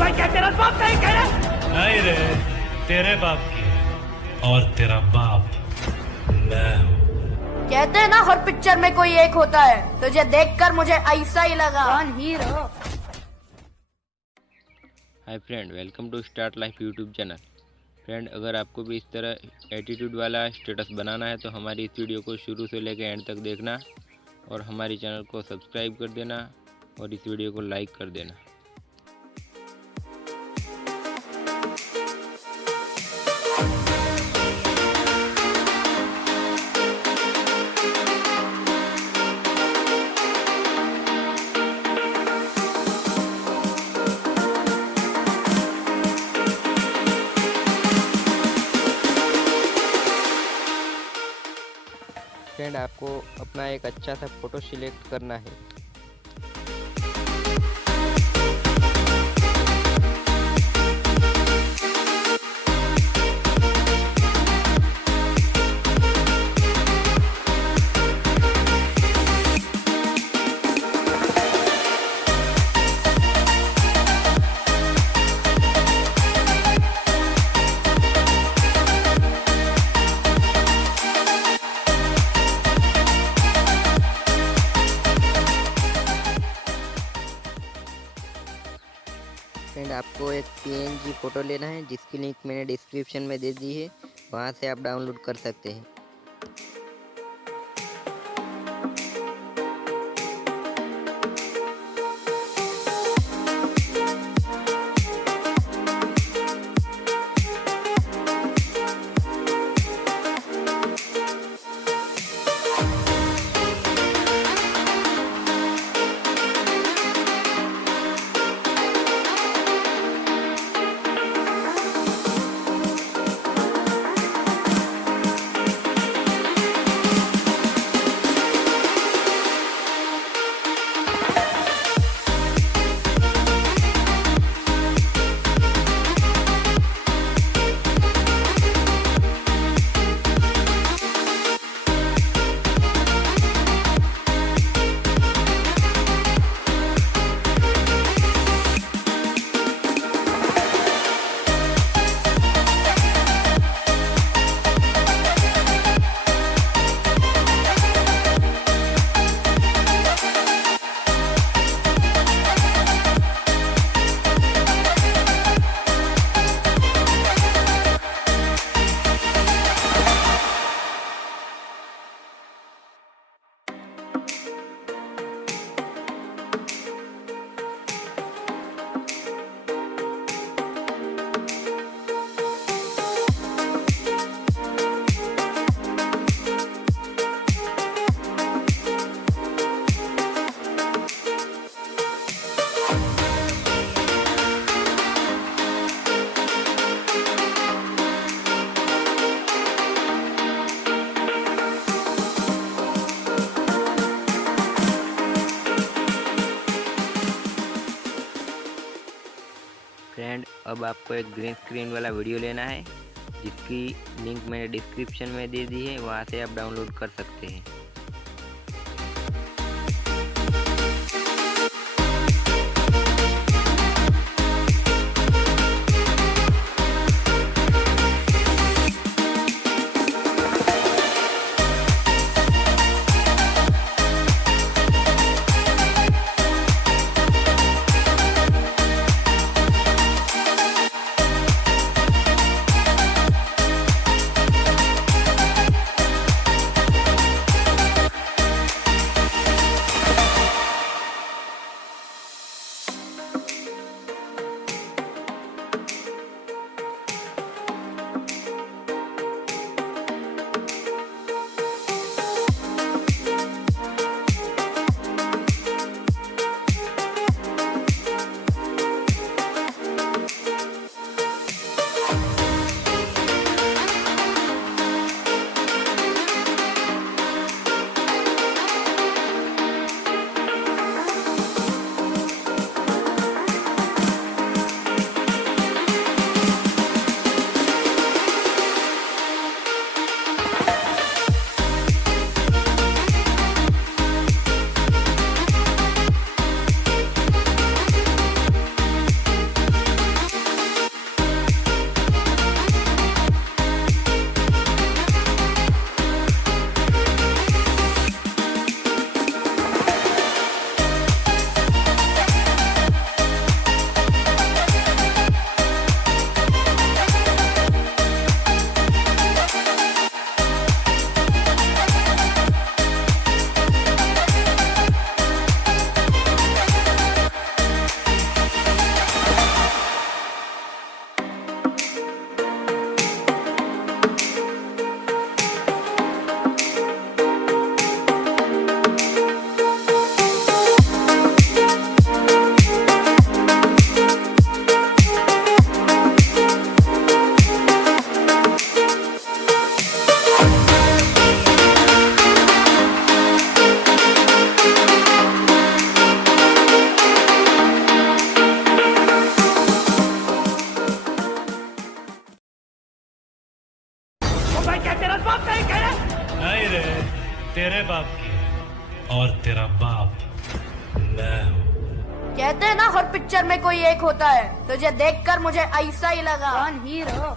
भाई क्या तेरा बाप नहीं कह रहा? नहीं रे, तेरे बाप की और तेरा बाप मैं हूँ। कहते हैं ना हर पिक्चर में कोई एक होता है, तुझे देखकर मुझे ऐसा ही लगा। कौन hero? Hi friend, welcome to start life YouTube channel. Friend, अगर आपको भी इस तरह एटीट्यूड वाला स्टेटस बनाना है तो हमारी इस वीडियो को शुरू से लेकर एंड तक देखना और हमारे चैनल को सब्सक्राइब कर देना और इस वीडियो को लाइक कर देना। फ्रेंड, आपको अपना एक अच्छा सा फ़ोटो सिलेक्ट करना है। फ्रेंड, आपको एक PNG फ़ोटो लेना है जिसकी लिंक मैंने डिस्क्रिप्शन में दे दी है, वहाँ से आप डाउनलोड कर सकते हैं। फ्रेंड, अब आपको एक ग्रीन स्क्रीन वाला वीडियो लेना है जिसकी लिंक मैंने डिस्क्रिप्शन में दे दी है, वहाँ से आप डाउनलोड कर सकते हैं। तेरे बाप की और तेरा बाप मैं हूँ। कहते हैं ना हर पिक्चर में कोई एक होता है, तुझे देखकर मुझे ऐसा ही लगा। कौन हीरो?